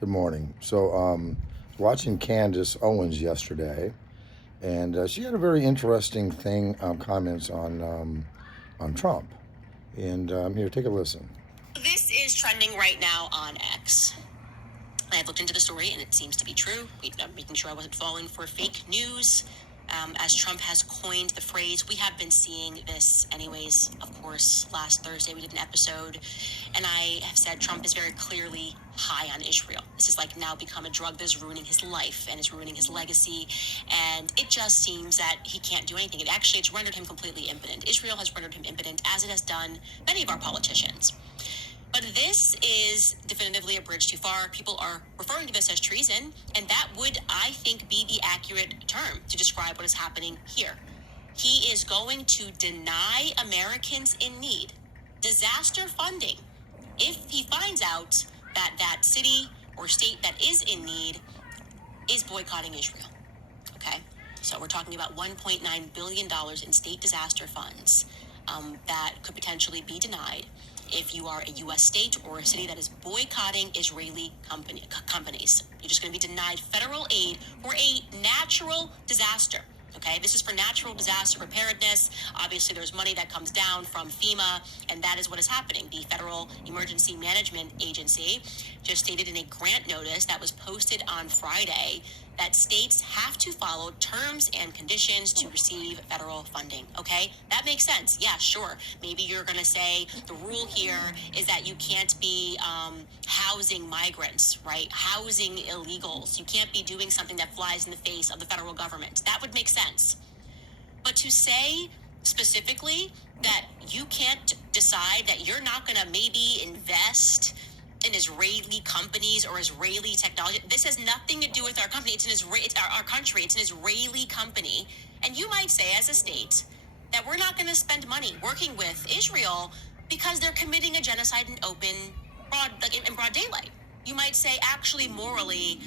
Good morning. Watching Candace Owens yesterday, and she had a very interesting comments on Trump. And here, take a listen. This is trending right now on X. I have looked into the story, and it seems to be true. I'm making sure I wasn't falling for fake news. As Trump has coined the phrase, we have been seeing this anyways. Of course, last Thursday we did an episode, and I have said Trump is very clearly high on Israel. This has now become a drug that is ruining his life and is ruining his legacy, and it just seems that he can't do anything. It's rendered him completely impotent. Israel has rendered him impotent, as it has done many of our politicians. But this is definitively a bridge too far. People are referring to this as treason, and that would, I think, be the accurate term to describe what is happening here. He is going to deny Americans in need disaster funding if he finds out that that city or state that is in need is boycotting Israel. Okay? So we're talking about $1.9 billion in state disaster funds that could potentially be denied if you are a U.S. state or a city that is boycotting Israeli companies. You're just going to be denied federal aid for a natural disaster. Okay, this is for natural disaster preparedness. Obviously, there's money that comes down from FEMA, and that is what is happening. The Federal Emergency Management Agency just stated in a grant notice that was posted on Friday that states have to follow terms and conditions to receive federal funding. Okay, that makes sense. Yeah, sure. Maybe you're going to say the rule here is that you can't be housing migrants, right? Housing illegals. You can't be doing something that flies in the face of the federal government. That would make sense. But to say specifically that you can't decide that you're not going to maybe invest in Israeli companies or Israeli technology. This has nothing to do with our company. It's our country. It's an Israeli company. And you might say as a state that we're not going to spend money working with Israel because they're committing a genocide in broad daylight. You might say, actually, morally,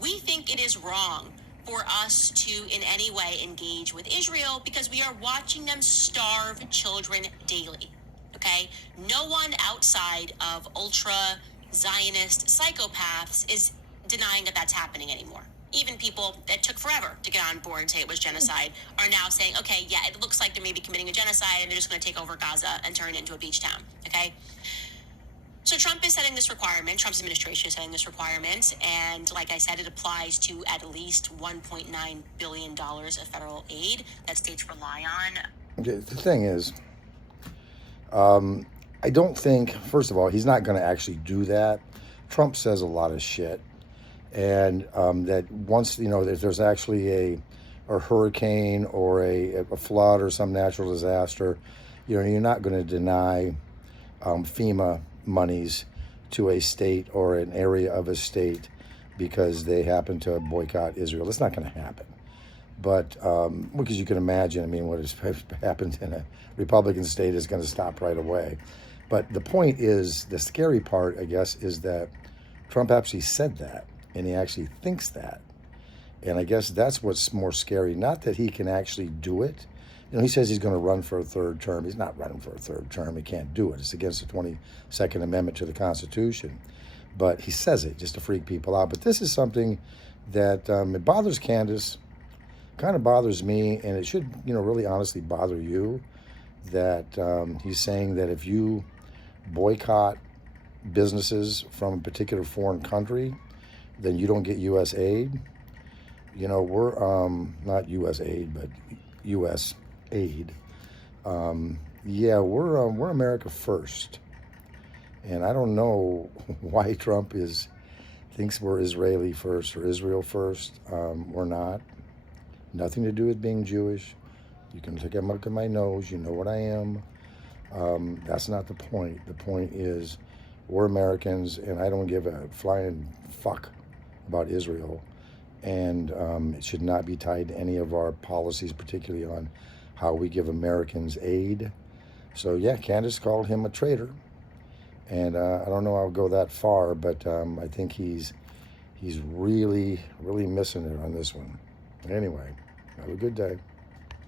we think it is wrong for us to in any way engage with Israel because we are watching them starve children daily. Okay? No one outside of ultra-Zionist psychopaths is denying that that's happening anymore. Even people that took forever to get on board and say it was genocide are now saying, okay, yeah, it looks like they may be committing a genocide and they're just going to take over Gaza and turn it into a beach town. Okay? So Trump is setting this requirement. Trump's administration is setting this requirement. And like I said, it applies to at least $1.9 billion of federal aid that states rely on. Okay, the thing is, I don't think, first of all, he's not going to actually do that. Trump says a lot of shit. And that once, if there's actually a hurricane or a flood or some natural disaster, you're not going to deny FEMA monies to a state or an area of a state because they happen to boycott Israel. That's not going to happen. But because you can imagine, what has happened in a Republican state is going to stop right away. But the point is, the scary part, I guess, is that Trump actually said that, and he actually thinks that. And I guess that's what's more scary, not that he can actually do it. He says he's going to run for a third term. He's not running for a third term. He can't do it. It's against the 22nd Amendment to the Constitution. But he says it just to freak people out. But this is something that it bothers Candace, kind of bothers me, and it should, really honestly bother you, that he's saying that if you boycott businesses from a particular foreign country, then you don't get U.S. aid. We're not U.S. aid, but U.S. aid. We're America first, and I don't know why Trump thinks we're Israeli first or Israel first. We're not. Nothing to do with being Jewish. You can look at my nose. You know what I am. That's not the point. The point is we're Americans, and I don't give a flying fuck about Israel. And it should not be tied to any of our policies, particularly on how we give Americans aid. So, yeah, Candace called him a traitor. And I don't know I'll go that far, but I think he's really, really missing it on this one. Anyway, have a good day.